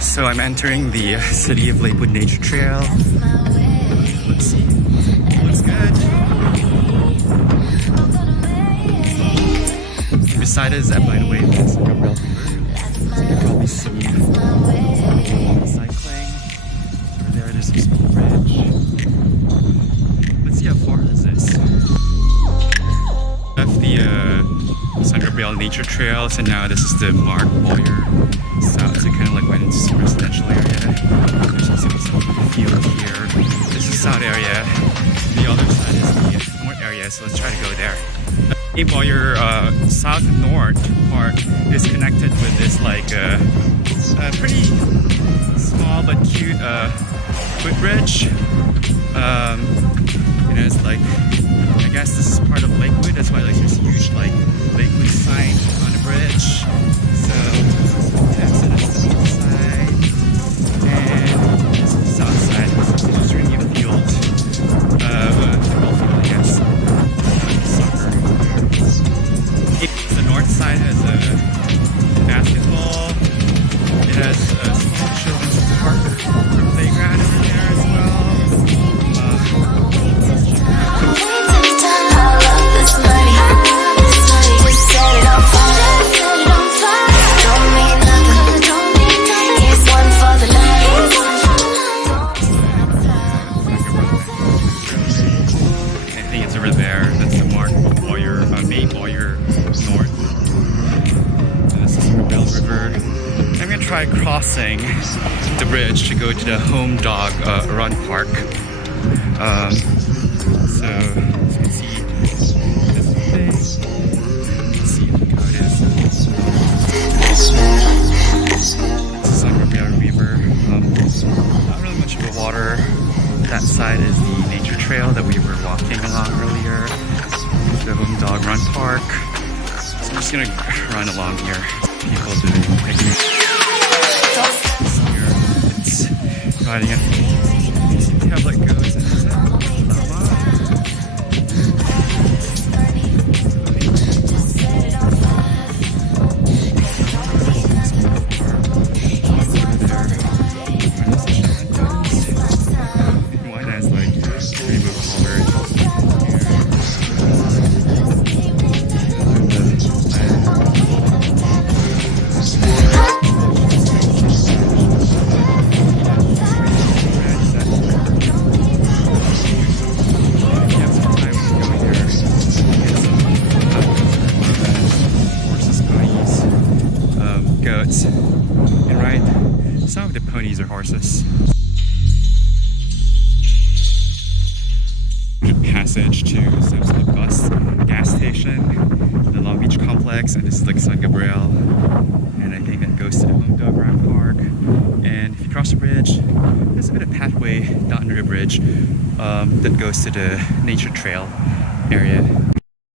So I'm entering the City of Lakewood Nature Trail. Let's see. Looks good. Beside us, by the way, that's Gabriel. So you can probably see cycling. Over there's some small bridge. Let's see how far this is. Left the San Gabriel Nature Trail, so now this is the Mae Boyar South. So it kind of like went into some residential area. There's some field here. This is South area. The other side is the North area, so let's try to go there. Mae Boyar South and North part is connected with this like pretty small but cute footbridge. You know, it's like, I guess this is part of Lakewood. That's why like there's a huge like Lakewood sign on the bridge. So that's the north side, and this is the south side. It's a string of field, football field, I guess. Soccer. The north side has a basketball. It has a small children's park, playground over there as well. Mae Boyar North. And this is Gabriel River. I'm gonna try crossing the bridge to go to the Home Dog Run Park. So as you can see this thing. Let's see how it is. This is San Gabriel River. Not really much of the water. That side is the nature trail that we were walking along earlier. The Home Dog Run Park. So I'm just gonna run along here. People doing picnics. Here it's riding it. You see how it goes and is that one has like rainbow colored. Goats, and right, some of the ponies are horses. Passage to the bus gas station, the Long Beach complex, and this is like San Gabriel, and I think that goes to the Home Dog Run Park. And if you cross the bridge, there's a bit of pathway down under the bridge that goes to the nature trail area.